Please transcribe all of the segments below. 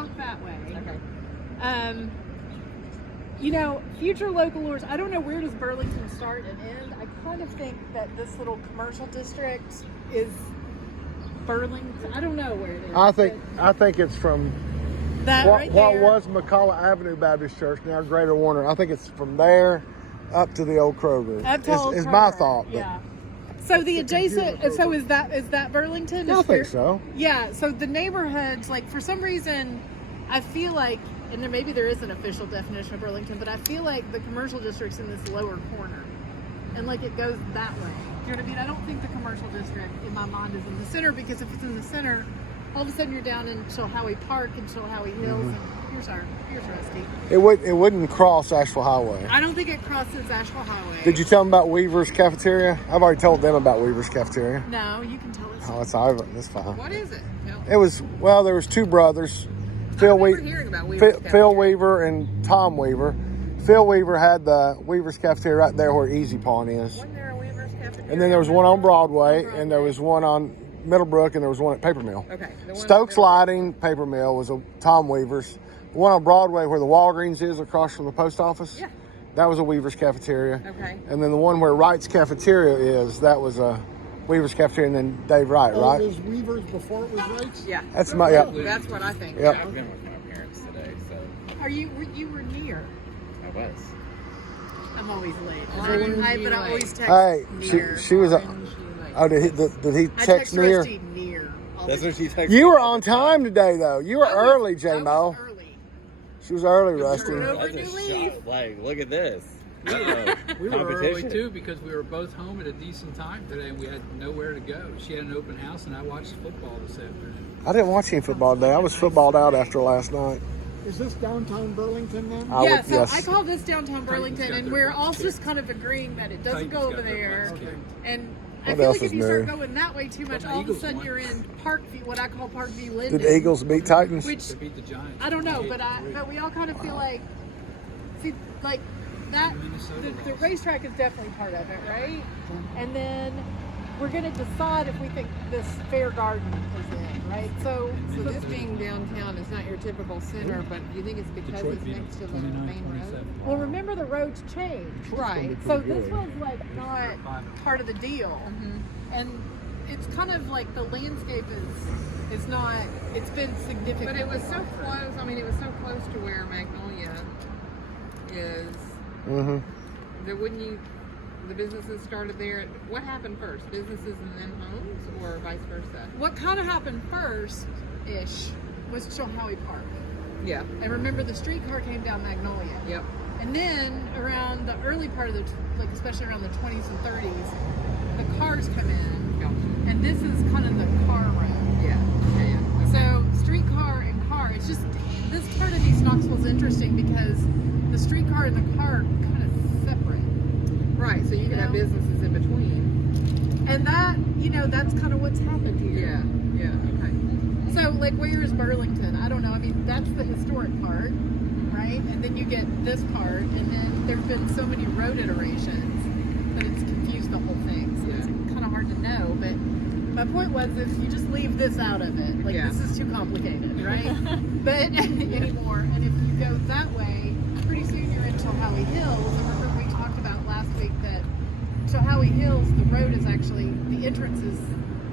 walk that way. Okay. You know, future local lures, I don't know where does Burlington start and end. I kind of think that this little commercial district is Burlington. I don't know where it is. I think it's from that right what there. was McCullough Avenue Baptist Church, now Greater Warner. I think it's from there up to the old Kroger. Up to Old Is Kroger. my thought. But Yeah. So the adjacent, so is that Burlington? I think so. Yeah. So the neighborhoods, like for some reason, I feel like, and maybe there is an official definition of Burlington, but I feel like the commercial district's in this lower corner, and like it goes that way. Do you know what I mean? I don't think the commercial district in my mind is in the center, because if it's in the center, all of a sudden you're down in Chilhowie Park and Chilhowie Hills, and here's Rusty. It wouldn't cross Asheville Highway. I don't think it crosses Asheville Highway. Did you tell them about Weaver's Cafeteria? I've already told them about Weaver's Cafeteria. No, you can tell us. Oh, it's all right. That's fine. What is it? No. It was, well, there was two brothers. I remember hearing about Weaver's Phil Cafeteria. Weaver and Tom Weaver. Phil Weaver had the Weaver's Cafeteria right there where Easy Pawn is. Wasn't there a Weaver's Cafeteria? And then there was one on Broadway, and there was one on Middlebrook, and there was one at Paper Mill. Okay. The one Stokes on Lighting, Paper Mill, was a Tom Weaver's. The one on Broadway where the Walgreens is across from the post office, Yeah. that was a Weaver's Cafeteria. Okay. And then the one where Wright's Cafeteria is, that was a Weaver's Cafeteria, and then Dave Wright, Oh, right? it was Weaver's before it was Wright's? Yeah. That's my, yep. That's what I think. Yep. I've been with my parents today, so You were near. I was. I'm always late. Orange, But I always text Hey, near. she was, oh, did he I text near? Rusty near. all That's the what she texted You me were all on the time. time today, though. You were early, J-Mo. I was early. She was early, Rusty. Over That's New a Leaf. shot. Like, look at this. We were early Competition. too because we were both home at a decent time today and we had nowhere to go. She had an open house and I watched football this afternoon. I didn't watch any football today. I was footballed out after last night. Is this downtown Burlington then? Yes. I call this downtown Burlington, got and their we're butts all kicked. just kind of agreeing that it doesn't Titans go over got their there. butts kicked. And I What feel else like if is you start new? going that way too much, the all of a Eagles sudden won. you're in Parkview, what I call Parkview Linden. Did the Eagles beat Titans? Which They beat the Giants. I don't know, but we all kind of feel like, see, like that. Minnesota The lost. racetrack is definitely part of it, right? And then we're gonna decide if we think this Fair Garden is in, right? So So this being downtown is not your typical center, but you think it's because Detroit it's beat them next to the 29, main road? 27. well, remember the roads changed. Right. So this was like not part of the deal, Mm-hmm. and it's kind of like the landscape is not. It's been significant. But it was so close. I mean, it was so close to where Magnolia is. Mm-hmm. That wouldn't you? The businesses started there. What happened first? Businesses and then homes, or vice versa? What kind of happened first, ish, was Chilhowie Park. Yeah. And remember, the streetcar came down Magnolia. Yep. And then around the early part of the, like especially around the 20s and 30s, the cars come in, and this is kind of the car road. Yeah. Yeah. So streetcar and car, it's just, this part of East Knoxville is interesting because the streetcar and the car are kind of separate. Right. So you can have businesses in between. And that, that's kind of what's happened here. Yeah. Yeah. Okay. So, like, where is Burlington? I don't know. I mean, that's the historic part, right? And then you get this part, and then there have been so many road iterations that it's confused the whole thing. So it's kind of hard to know. But my point was, if you just leave this out of it, like, this is too complicated, right? But anymore. And if you go that way, pretty soon you're in Chilhowie Hills. And remember we talked about last week that Chilhowie Hills, the road is actually, the entrance is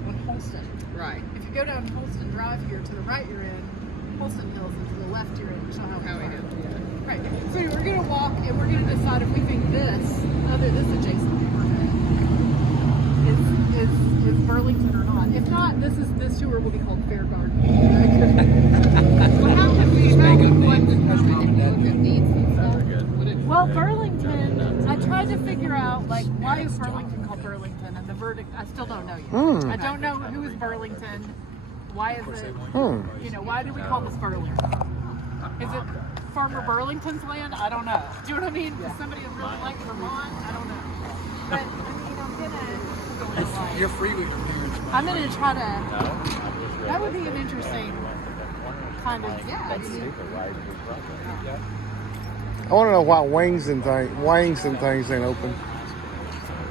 on Holston. Right. If you go down Holston Drive here, to the right you're in Holston Hills, and to the left you're in Chilhowie How we Park. do. Yeah. Right. So we're going to walk and we're going to decide if we think this adjacent neighborhood is Burlington or not. If not, this tour will be called Fair Garden. Well, how can we what determine if we look at needs and stuff? Would it, Well, Burlington, I tried to figure out, like, why is Burlington called Burlington? And the verdict, I still don't know yet. I don't know who is Burlington. Why is it, why do we call this Burlington? Is it Farmer Burlington's land? I don't know. Do you know what I mean? Does somebody really like Vermont? I don't know. But, I mean, You're free with your parents. I'm gonna try to, that would be an interesting kind of, I want to know why Wings and things ain't open.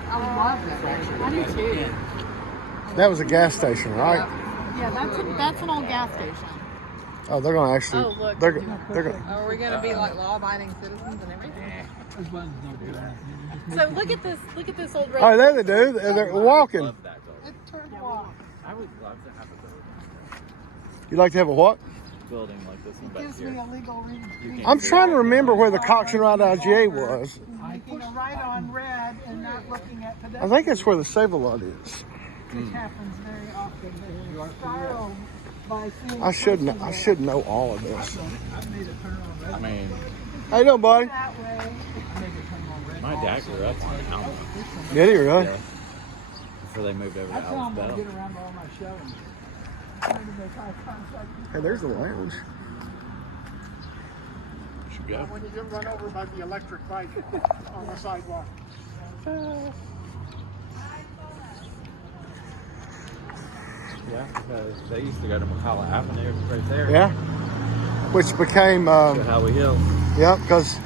I love that. I do too. That was a gas station, right? Yeah, that's an old gas station. Oh, they're gonna actually. Oh, look. They're gonna. Are we gonna be like law-abiding citizens and everything? Those buttons don't do anything. So look at this. Look at this old red. Oh, there they do. They're walking. Love that building. It turned off. I would love to have a building. You like to have a what? Building like this one back Gives here. me a legal reason. I'm trying to remember where the Cox and Ride IGA was. Making a right on red and not looking at I pedestrians. think it's where the Save-A-Lot is. Which happens very often. They spiral by seeing I should know. I persons should know all of this. I made it turn on red. I mean, How you doing, buddy? that way. I made it turn on red. my dad grew up on Alma. Did he really? Yeah. Before they moved over to I tell them Alice to get Bell. around to all my showings. Trying to make eye contact. Hey, there's the lounge. Should go. When you get run over by the electric bike on the sidewalk. Yeah, because they used to go to McCullough Avenue right there. Yeah. Which became. To Howie Hill. Yeah, because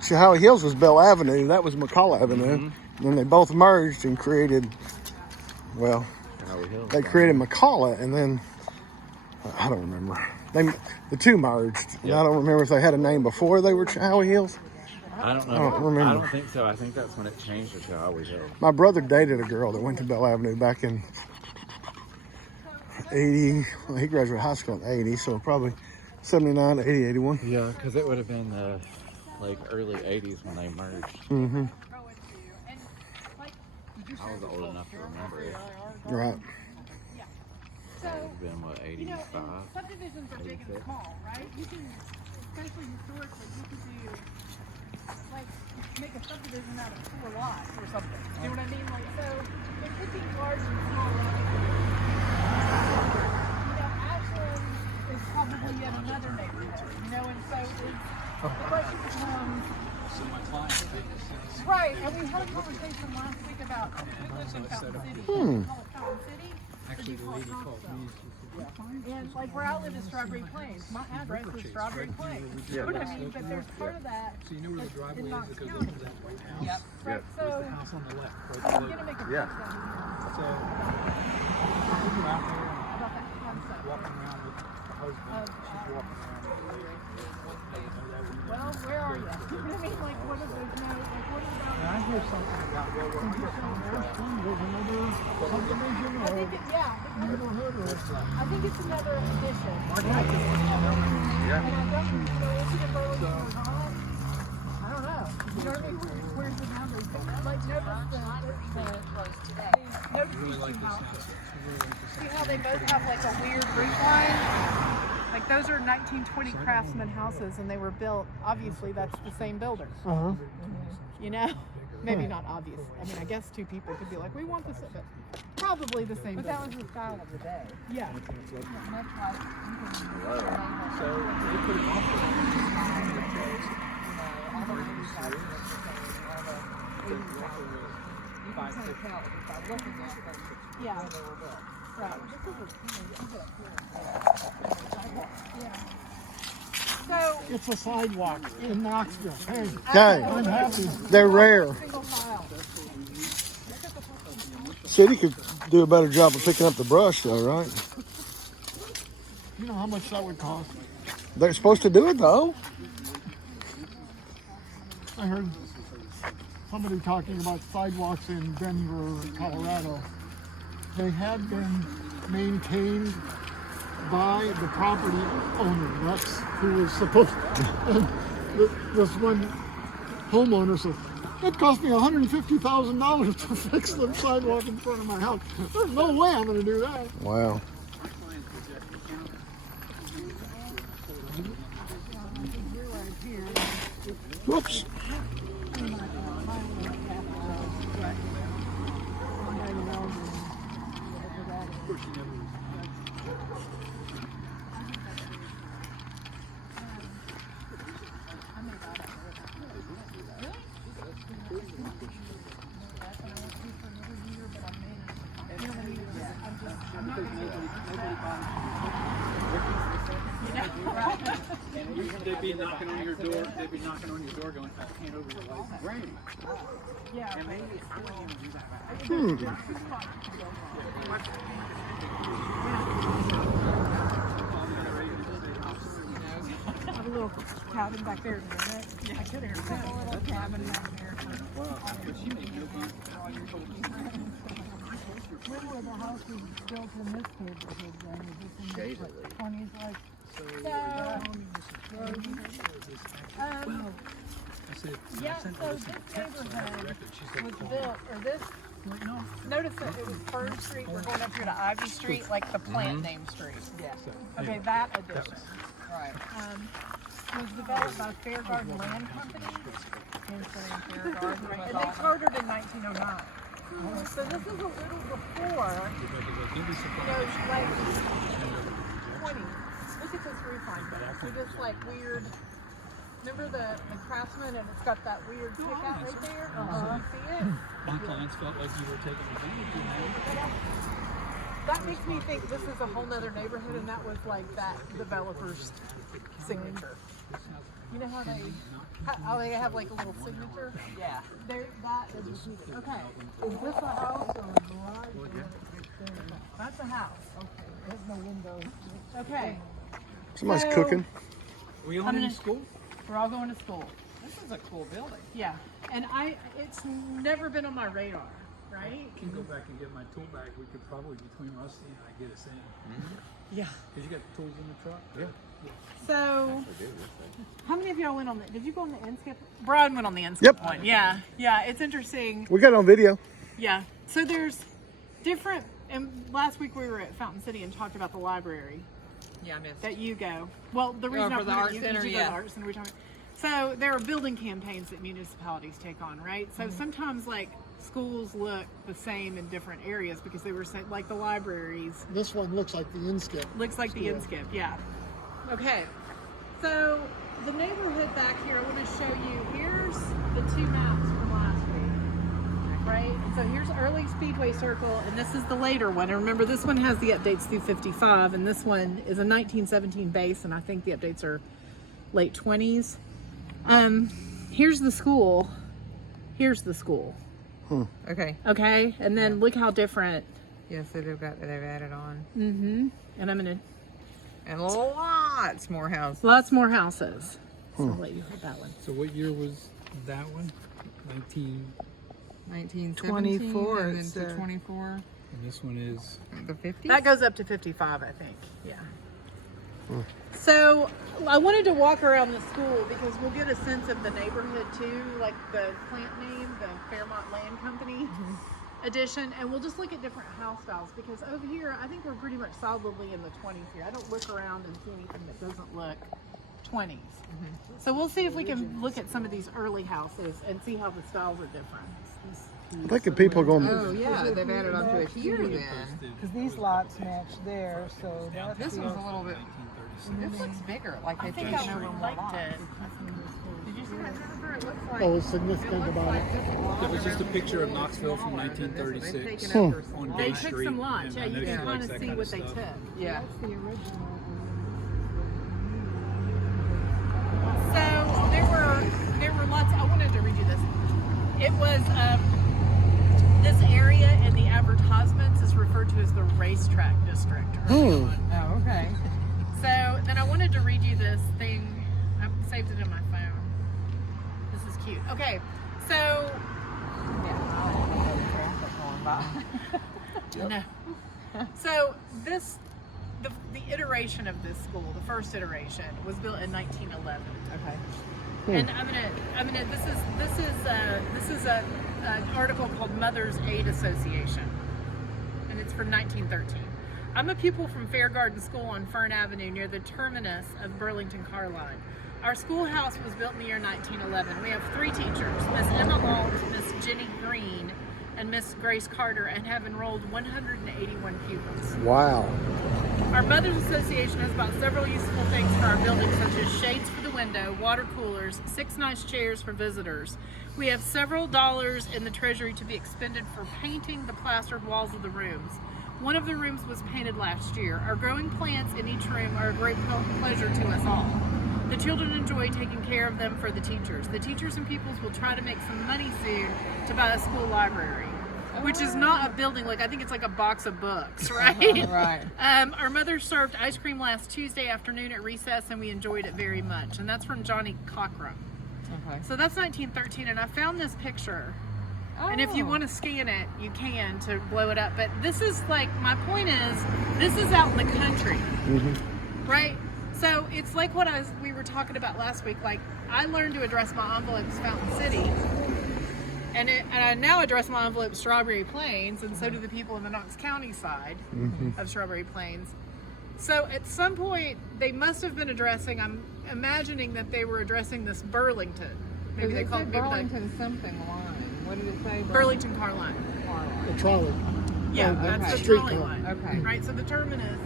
Shahowie Hills was Bell Avenue. That was McCall Avenue. And then they both merged and created. Well, Howie Hill. they created McCalla, and then I don't remember. The two merged. And I don't remember if they had a name before they were Shahowie Hills. I don't know. I don't remember. I don't think so. I think that's when it changed to Howie Hill. My brother dated a girl that went to Bell Avenue back in 80. Well, he graduated high school in 80, so probably 79, 80, 81. Yeah, because it would have been like early 80s when they merged. Mm-hmm. I was old enough to remember it. Right. So, It would have been, what, 85? you know, subdivisions are big and small, right? You can, especially historically, you could do, like, make a subdivision out of 4 lots or something. You know what I mean? Like, so, there could be large and small lots. You know, Ashland is probably yet another neighborhood, you know, and so it's, the question becomes, So my clients think it's right, and we had a conversation last week about, we lived in Fountain City. We call it Fountain City. actually the lady called me. And like where I live is Strawberry Plains. My address is Strawberry Plains. You know what I mean? But there's part of that. So you know where the driveway is that goes Knoxville. up to that white house? Yep. Right. So The house on the left, right I'm below. gonna make a yeah. down here So we go out there and about that concept. walking around with her husband. She's walking around with the lady. Well, where are you? You know what I mean? Like what is there's no like what is And about I hear something about I think it, yeah. I think it's another addition. And I don't know is it in Burlington or not? I don't know. You know what I mean? Where's the boundary? Like notice really like this house. houses. It's really interesting. See how they both have like a weird roof line? Like those are 1920 craftsman houses and they were built, obviously that's the same builder. Uh-huh. You know? Maybe not obvious. I mean, I guess 2 people could be like, we want this, but probably the same. But that was the style of the day. Yeah. So they put an offer Yeah. Right. So, It's a sidewalk in Knoxville. Hey, Okay. I'm happy. They're rare. single file. City could do a better job of picking up the brush, though, right? You know how much that would cost? They're supposed to do it, though. I heard somebody talking about sidewalks in Denver, Colorado. They had been maintained by the property owner. That's who was supposed to. This one homeowner said, it cost me $150,000 to fix the sidewalk in front of my house. There's no way I'm going to do that. Wow. Whoops. They'd be knocking on your door. They'd be knocking on your door, going, "I can't over your license." Right. Yeah. And maybe it's still even do that. I have a little cabin back there in a minute. I could have a little cabin back there. When were the houses built in this neighborhood then? Is this in the 20s? Like, yeah, so this neighborhood was built, or this, notice that it was First Street, we're going up here to Ivy Street, like the plant name street. Yeah. Okay, that addition. Right. Was developed by Fair Garden Land Company. And they chartered in 1909. So this is a little before, like 20. Look at this roof line. See this like weird, remember the craftsman and it's got that weird kick out right there? You see it? My clients felt like you were taking advantage of them. That makes me think this is a whole nother neighborhood and that was like that developer's signature. You know how they have like a little signature? Yeah. That is repeated. Okay. Is this a house or a garage? That's a house. Okay. There's no windows. Okay. Somebody's So- cooking. Were you on any school? We're all going to school. This is a cool building. Yeah. And it's never been on my radar, right? Can go back and get my tool bag. We could probably, between Rusty and I, get us in. Yeah. Because you got the tools in the truck? Yeah. So, how many of y'all went on the, did you go on the NSCIP? Brian went on the NSCIP one. Yeah. Yeah. It's interesting. We got it on video. Yeah. So there's different, and last week we were at Fountain City and talked about the library Yeah, I missed. that you go. Well, the reason for the art you center, go to yeah. the art center, we talked. So there are building campaigns that municipalities take on, right? So sometimes like schools look the same in different areas because they were like the libraries. This one looks like the InSkip. Looks like the InSkip, yeah. Okay, so the neighborhood back here, I want to show you, here's the two maps from last week, right? So here's Early Speedway Circle, and this is the later one. And remember, this one has the updates through 55, and this one is a 1917 base, and I think the updates are late 20s. Here's the school. Here's the school. Okay. Okay, and then look how different. Yeah, so they've added on. And I'm gonna And lots more houses. lots more houses. So I'll let you hit that one. So what year was that one? 1917 24, and then it's, to 24. And this one is, The 50s? That goes up to 55, I think. Yeah. So I wanted to walk around the school because we'll get a sense of the neighborhood too, like the plant name, the Fairmont Land Company edition, and we'll just look at different house styles because over here I think we're pretty much solidly in the 20s here. I don't look around and see anything that doesn't look 20s. So we'll see if we can look at some of these early houses and see how the styles are different. I think the people going. Oh, yeah, they've added on to it here then. Because these lots match there, so that's This the one's a little bit, this looks bigger, like I they think changed I over would more like lots. to. Did you see that, Jennifer? It looks like. What was significant about it? it was just a picture of Knoxville from 1936 They've taken over on They Gay took Street. some lots. Yeah, and I you know she can likes kind of that see kind what they stuff. took. Yeah. That's the original. So there were lots. I wanted to read you this. It was this area in the advertisements is referred to as the racetrack district. Oh, okay. So then I wanted to read you this thing. I saved it in my phone. This is cute. Okay, so no. So this the iteration of this school, the first iteration, was built in 1911. Okay. And I'm gonna. This is an article called Mother's Aid Association, and it's from 1913. I'm a pupil from Fair Garden School on Fern Avenue near the terminus of Burlington car line. Our schoolhouse was built in the year 1911. We have 3 teachers, Miss Emma Alt, Miss Jenny Green, and Miss Grace Carter, and have enrolled 181 pupils. Wow. Our Mothers Association has bought several useful things for our building, such as shades for the window, water coolers, 6 nice chairs for visitors. We have several dollars in the treasury to be expended for painting the plastered walls of the rooms. One of the rooms was painted last year. Our growing plants in each room are a great pleasure to us all. The children enjoy taking care of them for the teachers. The teachers and pupils will try to make some money soon to buy a school library. which is not a building. Like I think it's like a box of books, right? Right. Our mother served ice cream last Tuesday afternoon at recess, and we enjoyed it very much. And that's from Johnny Cochran. Okay. So that's 1913, and I found this picture. And if you want to scan it, you can to blow it up. But this is like, my point is, this is out in the country, right? So it's like what we were talking about last week. Like I learned to address my envelopes Fountain City, and I now address my envelopes Strawberry Plains, and so do the people in the Knox County side of Strawberry Plains. So at some point, they must have been addressing, I'm imagining that they were addressing this Burlington. Maybe they called it Burlington something line. What did it say? Burlington Car Line. The trolley. Yeah, Oh, that's okay. the Street trolley car. line. Okay. Right, so the terminus,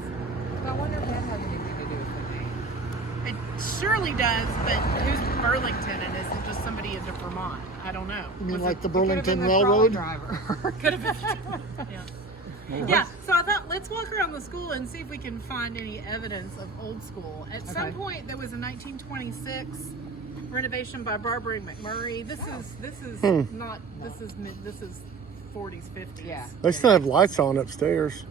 So I wonder if that has anything to do with the name. it surely does, but who's Burlington, and is it just somebody into Vermont? I don't know. You mean Was like it- the Could have Burlington been the trolley Railroad? driver. Could have been. Yeah, so I thought let's walk around the school and see if we can find any evidence of old school. At some Okay. point, there was a 1926 renovation by Barbara McMurray. This is not this is 40s 50s. Yeah. They still have lights on upstairs.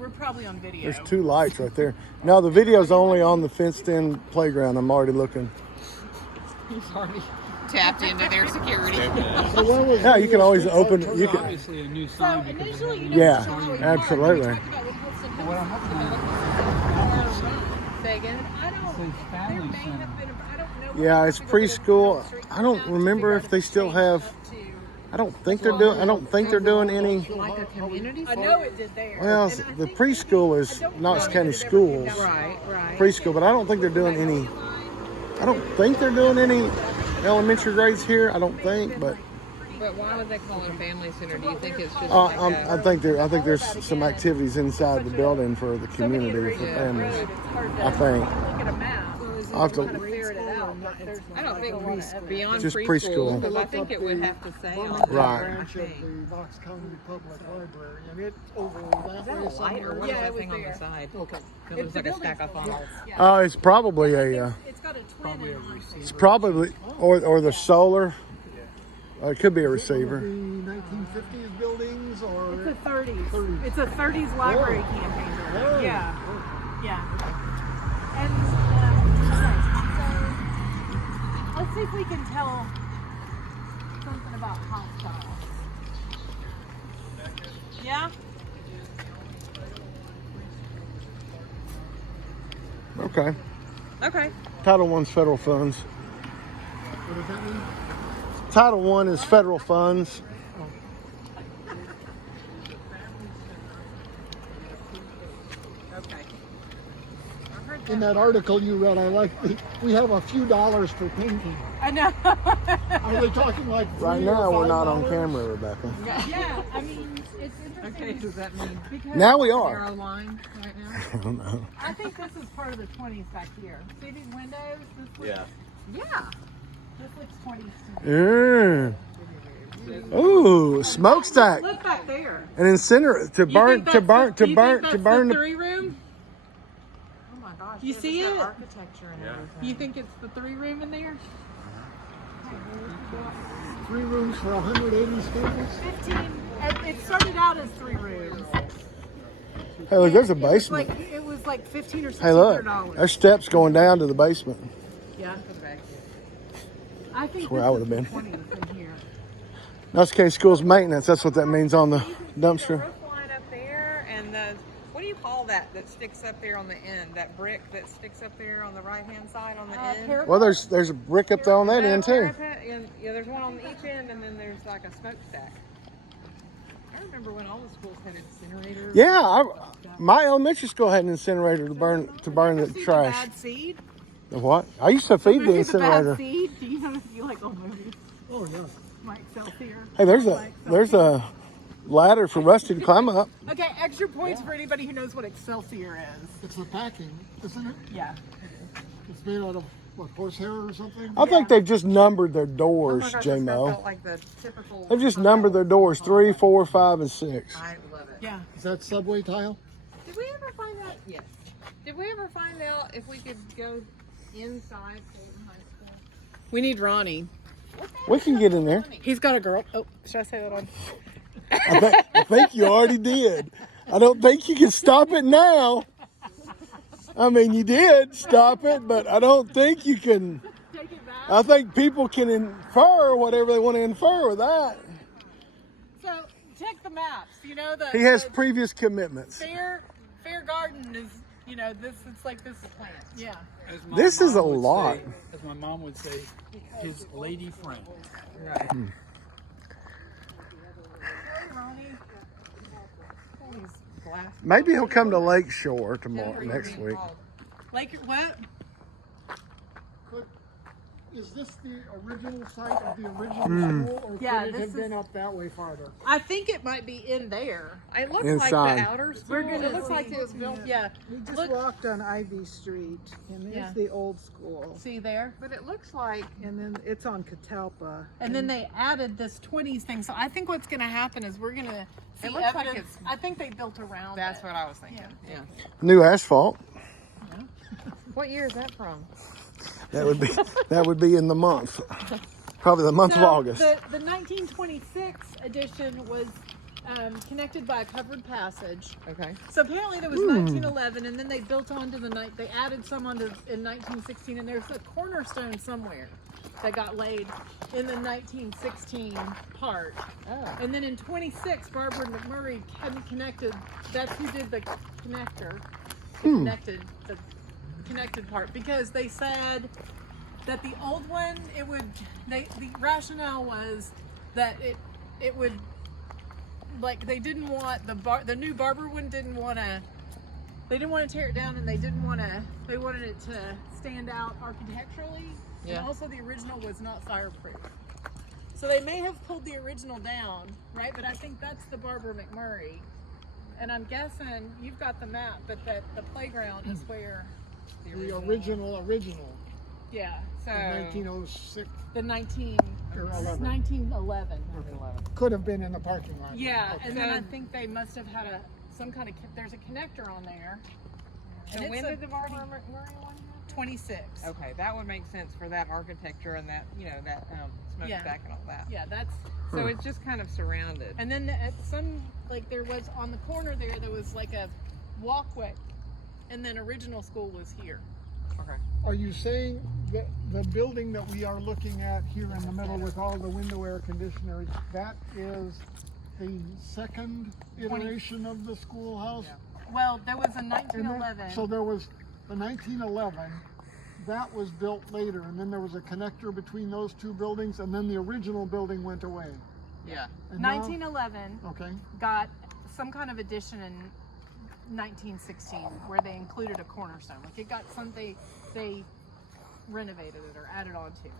We're probably on video. There's 2 lights right there. No, the video's only on the fenced-in playground. I'm already looking. He's already tapped into their security. So when was Yeah, the you can always street open. car You can. Obviously a new So sign because of initially, how you we- know, Yeah, Charlie Park, absolutely. we talked about with Wilson Hills. What I'm hoping Say again. I don't. Says There family may center. have been. I don't know. Yeah, it's preschool. I don't remember if they still have. I don't think they're doing. I don't think they're doing any. Like a community I know it did there. Well, And I the think preschool is Knox County Schools Right, right. preschool, but I don't think they're doing any. I don't think they're doing any elementary grades here. I don't think, but But why would they call it a family center? Do you think it's just I like think there's some activities inside the building for the community for families. I think. Look at a map. I'll have to. Figure it out. But there's I don't think beyond Just preschool, preschool. because I think it would have to say on Burlington there, Right. I branch of think. the Knox County Public Library, and it's over that Is that way a light or somewhere. what Yeah, is it that was thing on there. the side? Okay. It looks like a stack of files. It's probably a. it's got a twin Probably a in it. It's probably or the solar. It could be a The receiver. 1950s buildings It's or a 30s. 30s. It's a 30s library campaign building. Oh. Yeah. Yeah. And so let's see if we can tell something about house style. Yeah? Okay. Okay. Title I's federal funds. what does that mean? Title I is federal funds. Okay. In that article you read, I like we have a few dollars for painting. I know. Are they talking like Right $3 or now we're not on $5? camera, Rebecca. Yeah, I mean, it's interesting. Okay, does that mean Because Now we are. narrow line right now? I don't know. I think this is part of the 20s back here. See these windows? This looks, Yeah. This looks 20s. Yeah. Ooh, smokestack. Look back there. An incinerator to burn to burn to burn to burn the the. 3-room? Oh my gosh. You yeah, see it's got it? Architecture and everything. You think it's the 3-room in there? 3 rooms for 180 students. 15. It started out as 3 rooms. Hey, look, there's a It was basement. like, it was like $15 or $16. Hey, look, there's steps going down to the basement. Yeah. Okay. I think That's where this I would is have the been. 20s in here. Knox County Schools maintenance. That's what that means on the The dumpster. roof line up there, and the what do you call that sticks up there on the end? That brick that sticks up there on the right hand side on the end. Well, there's a brick up there on that end too. And, yeah, there's one on each end, and then there's like a smokestack. I remember when all the schools had incinerators. Yeah, my elementary school had an incinerator to burn the See trash. The bad seed? The what? I used to feed the Remember the bad incinerator. seed? Do you know if you like old movies? Oh yeah. Like Excelsior. Hey, there's a ladder for Rusty to climb up. Okay, extra points for anybody who knows what Excelsior is. It's the packing, isn't it? Yeah. It's made out of what, horsehair or something? I think they've just numbered their Oh my doors, gosh, this J-Mo. felt like the typical. They've just numbered their doors 3, 4, 5, and 6. I love it. Yeah. Is that subway tile? Did we ever find out? Yes. Did we ever find out if we could go inside Colton High School? We need Ronnie. We can get in there. He's got a girl. Oh, should I say that on? I think you already did. I don't think you can stop it now. I mean, you did stop it, but I don't think you can. Take it back. I think people can infer whatever they want to infer with that. So check the maps. You know the He has the previous commitments. fair garden is, you know, this. It's like this is planned. Yeah. As my This is a mom would lot. say- as my mom would say, his lady friend. Right. Ronnie. All these glass- Maybe he'll come to Lakeshore tomorrow, What are you next being week. called? Like what? Is this the original site of the original school, or Yeah, could it this have been is- up that way farther? I think it might be in there. It looks Inside. like the outer school. We're gonna It looks like see. it was built. Yeah. We just Look. walked on Ivy Street, and there's Yeah. the old school. See there. But it looks like And then it's on Catalpa. And then they added this 20s thing. So I think what's going to happen is we're going to see looks like evidence. it's- I think they built around that's it. what I was thinking. Yeah. New asphalt. What year is that from? That would be in the month. Probably the month of August. The 1926 edition was connected by a covered passage. Okay. So apparently there was 1911, and then they built onto the night. They added some onto in 1916, and there's a cornerstone somewhere that got laid in the 1916 part. Oh. And then in 26, Barbara McMurray connected. That's who did the connector. The connected part, because they said that the old one, the rationale was that it would, like, they didn't want the new Barber one they didn't want to tear it down, and they wanted it to stand out architecturally. Yeah. And also the original was not fireproof. So they may have pulled the original down, right? But I think that's the Barbara McMurray. And I'm guessing you've got the map, but that the playground is where, The original, yeah. So 1906 The 1911. Could have been in the parking lot. Yeah, Okay. and then I think they must have had some kind of, there's a connector on there. So And when it's did the Barbara McMurray one happen? 26. Okay, that would make sense for that architecture and that, that smokestack and all that. Yeah, that's, So it's just kind of surrounded. and then at some, like, there was on the corner there was like a walkway, and then original school was here. Okay. Are you saying that the building that we are looking at here in the middle with all the window air conditioners, that is the second iteration of the schoolhouse? Well, there was a And then- 1911. So there was the 1911, that was built later, and then there was a connector between those two buildings, and then the original building went away. Yeah. And now- 1911 Okay, got some kind of addition in 1916 where they included a cornerstone. Like, it got they renovated it or added on to it.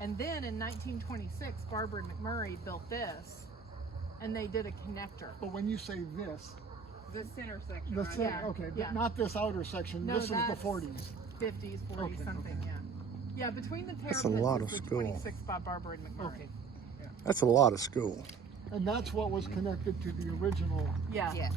And then in 1926, Barbara and McMurray built this, and they did a connector. but when you say this, The center section. the right? thing, Yeah, okay, yeah. but not this outer section, No, this is the that's- 40s. 50s, 40s, Okay, something, okay. yeah. Yeah, between the That's a parapets lot is of the school. 26 by Barbara and McMurray. Okay. That's a lot of school. And that's what was connected to the original. Yeah. Yeah.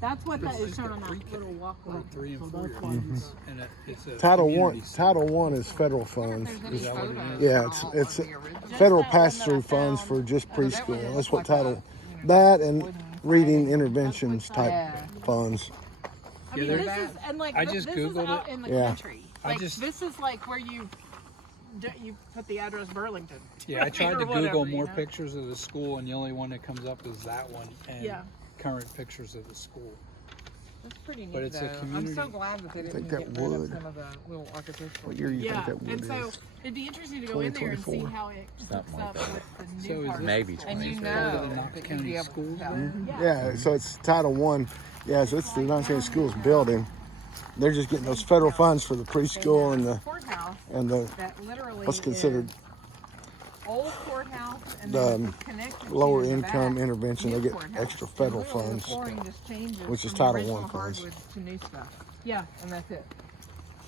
That's what that is It's shown on pre-K. that little walkway. Or 3 and So 4 that's why years. you got- And it's a Title community One. center. Title One is federal I wonder funds. if there's any that what it photos is? Yeah, at it's- all it's of a- the original. Just Federal that one that I pass-through funds found. for just Oh, that one preschool. looks That's what like title. a, That and wooden reading siding. interventions type Yeah. funds. I mean, Yeah, this they're- is, and like, I this just is Googled out it. in the Yeah. country. I Like, just- this is like where you put the address Burlington. Yeah, I tried Or to whatever, Google you more know? pictures of the school, and the only one that comes up is that one and Yeah. current pictures of the school. That's pretty neat, But it's a though. I'm community- so glad that they didn't think get that rid would- of some of the little architectural. What year you Yeah, think that and wood so is? it'd be interesting to go in there and see 2024. how it hooks Something like up that. with the So new is part. this- Maybe And you 23. know the Knox that you'd County be able Schools to tell. Yeah. Yeah, so it's Title One. Yeah, so it's the Knox County Schools building. They're just getting those federal funds for the preschool and the Courthouse That literally what's considered is old courthouse and the, then it's connected lower to the income back, intervention. new They get courthouse. extra And federal literally the funds, flooring just changes which is from the Title original I funds. hardwood to new stuff, Yeah. and that's it.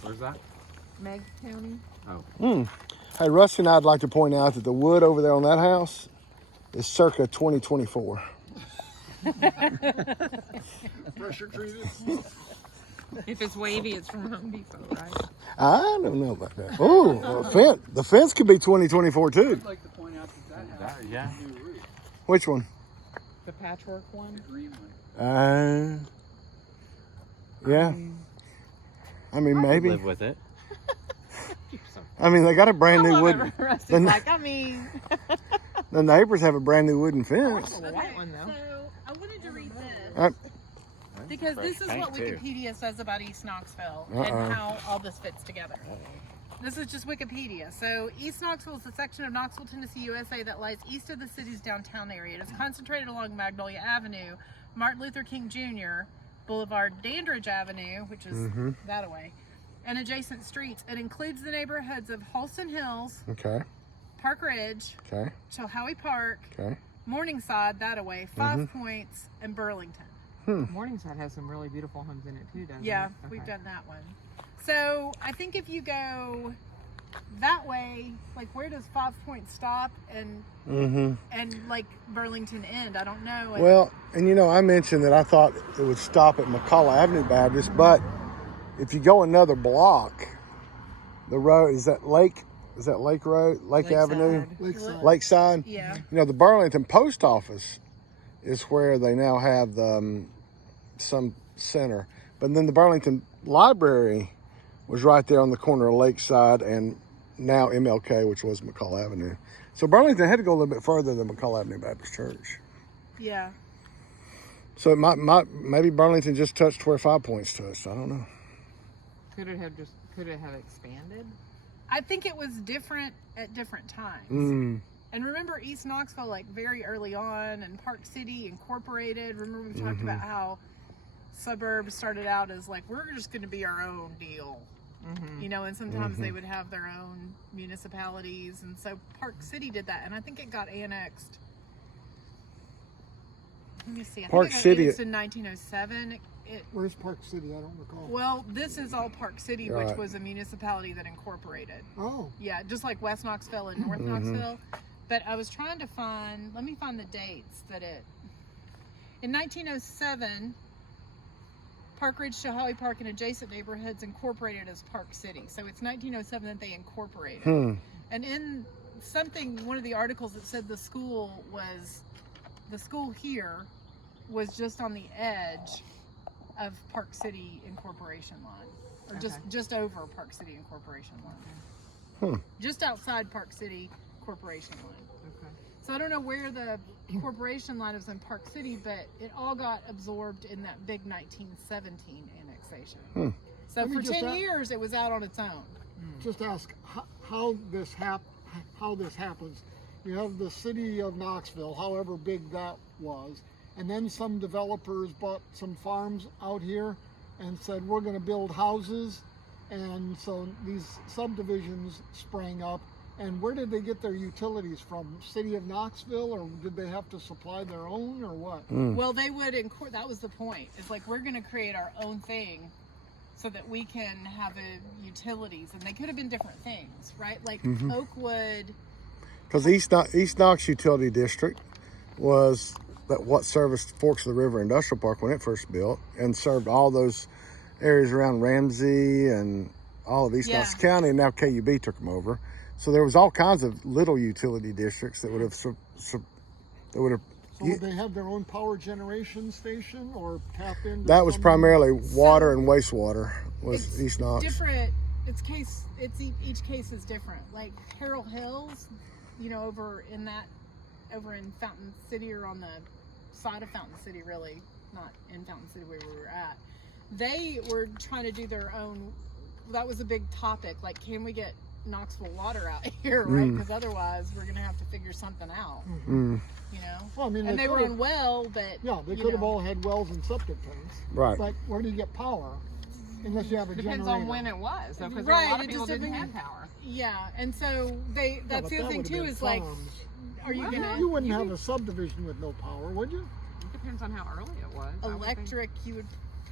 Where's that? Meg County. Hey, Rusty and I'd like to point out that the wood over there on that house is circa 2024. Pressure treated. If it's wavy, it's from Home Depot, right? I don't know about that. Oh, the fence could be 2024 too. I'd like to point out that That, yeah. Which one? The patchwork one. The green one. Yeah. I mean, maybe. Live with it. I mean, they got a brand new I love wooden. it. Rusty's the- like, I mean, The neighbors have a brand new wooden fence. the white one though. So I wanted to read this Uh, because Fresh this is paint, what too. Wikipedia says about East Knoxville Uh-oh. and how all this fits together. This is just Wikipedia. So East Knoxville is a section of Knoxville, Tennessee, USA that lies east of the city's downtown area. It is concentrated along Magnolia Avenue, Martin Luther King Jr., Boulevard Dandridge Avenue, which is that away, and adjacent streets. It includes the neighborhoods of Holston Hills, Okay. Park Ridge, Okay. Chilhowie Park, Okay. Morningside, that away, 5 Points, and Burlington. Morningside has some really beautiful homes in it too, doesn't Yeah, it? we've Okay. done that one. So I think if you go that way, like where does 5 Points stop and like Burlington end? I don't know. And Well, and you know, I mentioned that I thought it would stop at McCullough Avenue Baptist, but if you go another block, the road is that Lake Road, Lake Avenue, Lakeside. Lakeside. yeah, You know, the Burlington Post Office is where they now have the, some center, but then the Burlington Library was right there on the corner of Lakeside and now MLK, which was McCullough Avenue. So Burlington had to go a little bit further than McCullough Avenue Baptist Church. yeah. So it might maybe Burlington just touched where 5 Points touched. I don't know. Could it have expanded? I think it was different at different times. And remember East Knoxville, like very early on, and Park City Incorporated. Remember we talked about how suburbs started out as like, we're just going to be our own deal. You know, and sometimes they would have their own municipalities. And so Park City did that. And I think it got annexed. Let me see. I Park think it got City- annexed in 1907. Where's Park City? I don't recall. Well, this is all Park City, Right. which was a municipality that incorporated. Oh, Yeah, just like West Knoxville and North Knoxville. But I was trying to find, let me find the dates that in 1907, Park Ridge, Chilhowie Park, and adjacent neighborhoods incorporated as Park City. So it's 1907 that they incorporated. And in one of the articles, it said the school here was just on the edge of Park City Incorporation line, or just over Park City Incorporation line, just outside Park City Corporation line. Okay. So I don't know where the corporation line is in Park City, but it all got absorbed in that big 1917 annexation. So Let me for just 10 years, it was out on its own. just ask how this happens. You have the city of Knoxville, however big that was, and then some developers bought some farms out here and said, we're going to build houses, and so these subdivisions sprang up. And where did they get their utilities from? City of Knoxville, or did they have to supply their own, or what? Well, they would that was the point. It's like, we're going to create our own thing so that we can have utilities, and they could have been different things, right? Like Oakwood. Because East Knox Utility District was what serviced Forks of the River Industrial Park when it first built, and served all those areas around Ramsey and all of East Knox County, and now KUB took them over. So there was all kinds of little utility districts that would have So would they have their own power generation station, or tap into? that was some- primarily water and wastewater was East Knox. Different. Each case is different. Like Carroll Hills, you know, over in Fountain City, or on the side of Fountain City, really, not in Fountain City where we were at. They were trying to do their own. That was a big topic. Like, can we get Knoxville water out here, right? Because otherwise, we're gonna have to figure something out. You know. Well, I mean, And they were could've- on well, but Yeah, they you could have know. all had wells and septic tanks. Right. But where do you get power? Unless you have a Depends generator. on when it was, though, because Right, a lot it of people just didn't depends- have power. Yeah, and so Yeah, that's but the other that thing would've too, been is like, farms. are you Well, gonna You wouldn't have a subdivision with no power, would you? It depends on how early it was. I would think. electric? You would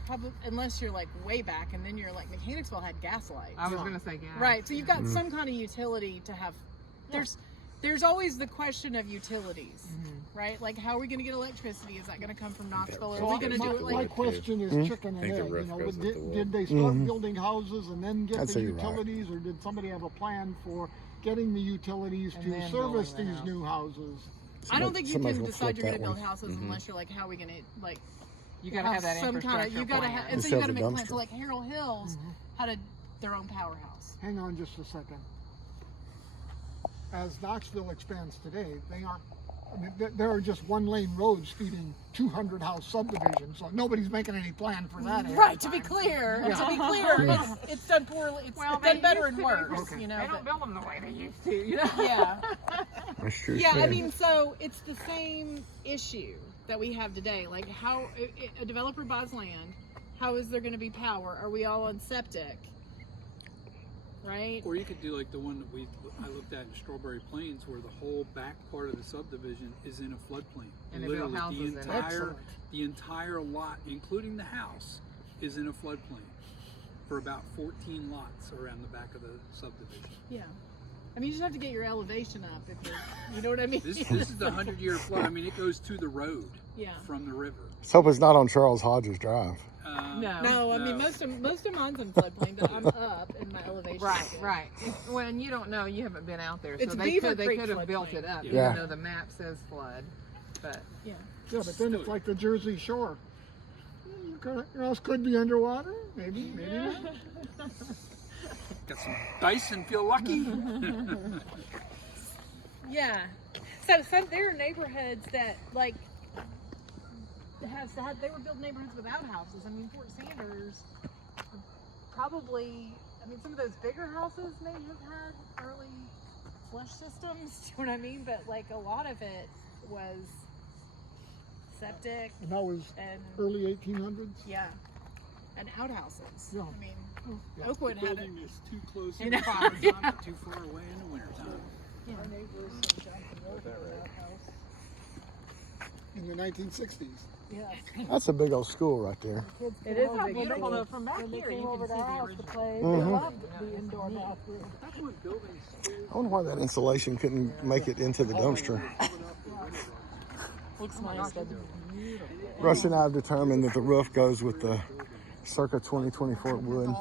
probably, unless you're like way back, and then you're like Mechanicsville had gas lights. I was gonna say gas. Right, so you've got some kind of utility to have. There's always the question of utilities, right? Like, how are we going to get electricity? Is that going to come from Knoxville, or are we going to do it My like? question is chicken and think the egg. You roof know, goes with the wood. did they start building houses and then get I'd the say you're right. utilities, or did somebody have a plan for getting the utilities And to then service building the these house. new houses? I don't think you somebody's can gonna decide flip you're going that to build one. houses unless you're like, how are we going to like? You gotta have that some infrastructure kind of. You gotta plan. have, and so Just you have got to the make plans. dumpster. So like Harold Hills had their own powerhouse. Hang on just a second. As Knoxville expands today, they aren't. I mean, there are just one-lane roads feeding 200 house subdivisions, so nobody's making any plan for that. Right. To be clear, it's done poorly. It's done better and worse. Okay. You know. They but- don't build them the way they used to, you know? yeah. That's true. Yeah, I mean, so it's the same issue that we have today. Like, how a developer buys land, how is there going to be power? Are we all on septic? Right? Or you could do like the one that I looked at in Strawberry Plains, where the whole back part of the subdivision is in a floodplain. And they build Literally, houses in it. the entire lot, including the house, is in a floodplain for about 14 lots around the back of the subdivision. Yeah. I mean, you just have to get your elevation up. If you know what I mean? This is the 100-year flood. I mean, it goes to the road Yeah. from the river. Let's hope it's not on Charles Hodges Drive. No, I mean most of mine's in floodplain, but I'm up in my elevation. Right. When you don't know, you haven't been out there, so It's they Beaver could Creek have built floodplain. it up, Yeah. even though the map says flood. But Yeah. Yeah, but then it's like the Jersey Shore. Your house could be underwater, maybe not. Got some dice and feel lucky. Yeah. So there are neighborhoods that like they were built neighborhoods without houses. I mean, Fort Sanders probably. I mean, some of those bigger houses may have had early flush systems. Do you know what I mean? But like a lot of it was septic And that was and early 1800s. yeah, and outhouses. Yeah. I mean, Oakwood the had it. building is too close You in know? the summertime, but too far away in the wintertime. In the 1960s. That's a big old school right there. it is beautiful though. From back here, you can see the original. I wonder why that insulation couldn't make it into the dumpster. Russ and I have determined that the roof goes with the circa 2024 wood.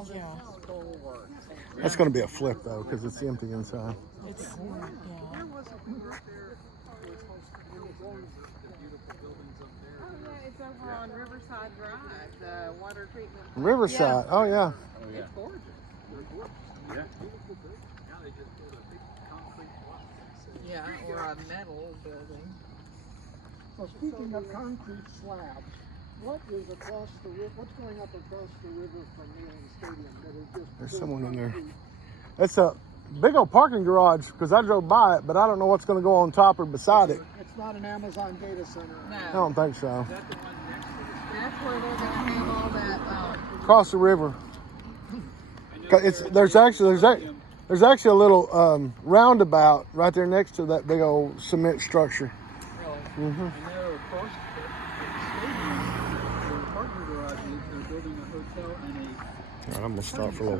That's going to be a flip though, because it's empty inside. It's over on Riverside Drive, the water treatment. Riverside. Oh yeah. It's gorgeous. Yeah. Now they just build a big concrete block. Yeah, or a metal building. So speaking of concrete slabs, what is across the river? What's going up across the river from Neyland Stadium that is just? There's built someone in there. concrete? It's a big old parking garage because I drove by it, but I don't know what's going to go on top or beside it. It's not an Amazon data center. I don't think so. That's where they're gonna have all that. Across the river. There's actually a little roundabout right there next to that big old cement structure. And they're across the stadium, the parking garage is, they're building a hotel and a All right, I'm gonna stop for a little while.